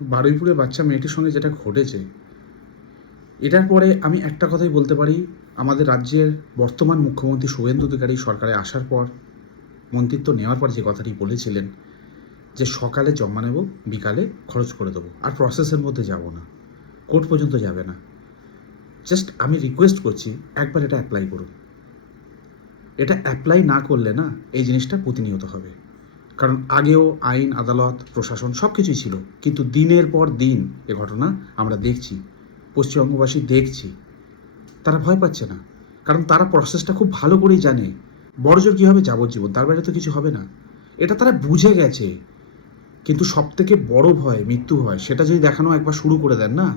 বারুইপুরে বাচ্চা মেয়েটির সঙ্গে যেটা ঘটেছে, এটার পরে আমি একটা কথাই বলতে পারি, আমাদের রাজ্যের বর্তমান মুখ্যমন্ত্রী শুভেন্দু অধিকারী সরকারে আসার পর, মন্ত্রিত্ব নেওয়ার পর যে কথাটি বলেছিলেন যে সকালে জমা নেব, বিকালে খরচ করে দেবো, আর প্রসেসের মধ্যে যাব না, কোর্ট পর্যন্ত যাবে না। জাস্ট আমি রিকোয়েস্ট করছি, একবার এটা অ্যাপ্লাই করুন। এটা অ্যাপ্লাই না করলে না এই জিনিসটা প্রতিনিয়ত হবে। কারণ আগেও আইন, আদালত, প্রশাসন সব কিছুই ছিল, কিন্তু দিনের পর দিন এ ঘটনা আমরা দেখছি, পশ্চিমবঙ্গবাসী দেখছি। তারা ভয় পাচ্ছে না, কারণ তারা প্রসেসটা খুব ভালো করেই জানে। বড়জোর কী হবে, যাবজ্জীবন, তার বাইরে তো কিছু হবে না, এটা তারা বুঝে গেছে। কিন্তু সবথেকে বড় ভয় মৃত্যু ভয়, সেটা যদি দেখানো একবার শুরু করে দেন না,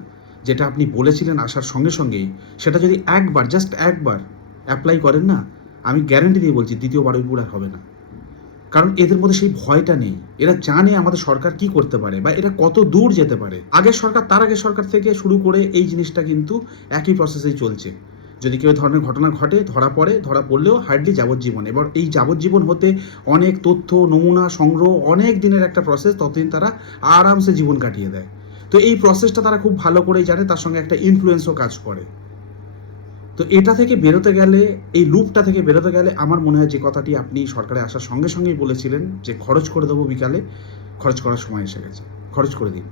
যেটা আপনি বলেছিলেন আসার সঙ্গে সঙ্গেই, সেটা যদি একবার, জাস্ট একবার অ্যাপ্লাই করেন না, আমি গ্যারান্টি দিয়ে বলছি দ্বিতীয় বারুইপুর আর হবে না। কারণ এদের মধ্যে সেই ভয়টা নেই। এরা জানে আমাদের সরকার কি করতে পারে বা এরা কত দূর যেতে পারে। আগের সরকার, তার আগের সরকার থেকে শুরু করে এই জিনিসটা কিন্তু একই প্রসেসেই চলছে। যদি কেউ ধরনের ঘটনা ঘটে, ধরা পড়লেও হার্ডলি যাবজ্জীবন। এবার এই যাবজ্জীবন হতে অনেক তথ্য, নমুনা সংগ্রহ, অনেক দিনের একটা প্রসেস, ততদিন তারা আরামসে জীবন কাটিয়ে দেয়। তো এই প্রসেসটা তারা খুব ভালো করেই জানে, তার সঙ্গে একটা ইনফ্লুয়েন্সও কাজ করে। তো এটা থেকে বেরোতে গেলে, এই লুপটা থেকে বেরোতে গেলে আমার মনে হয় যে কথাটি আপনি সরকারে আসার সঙ্গে সঙ্গেই বলেছিলেন যে খরচ করে দেবো বিকালে, খরচ করার সময় এসে গেছে। খরচ করে দিন,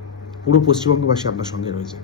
পুরো পশ্চিমবঙ্গবাসী আপনার সঙ্গে রয়েছে।